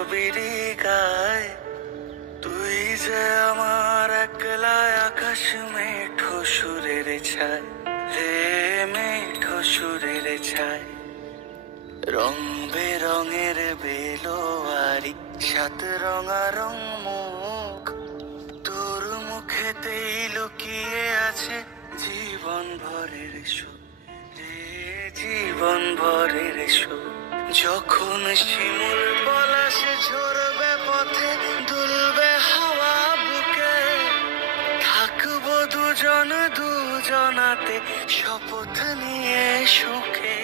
ছবিরই গায়। তুই যে আমার একলা আকাশ মেঠো সুরের ছায়, রে মেঠো সুরের ছায়। রং বেরঙের বেলোয়ারি সাত রঙারং মুখ, তোর মুখেতেই লুকিয়ে আছে জীবন ভরের সুখ, রে জীবন ভরের সুখ। যখন শিমুল পলাশ ঝরবে পথে, দুলবে হাওয়া বুকে, থাকবো দুজন দুজনাতে শপথ নিয়ে সুখে।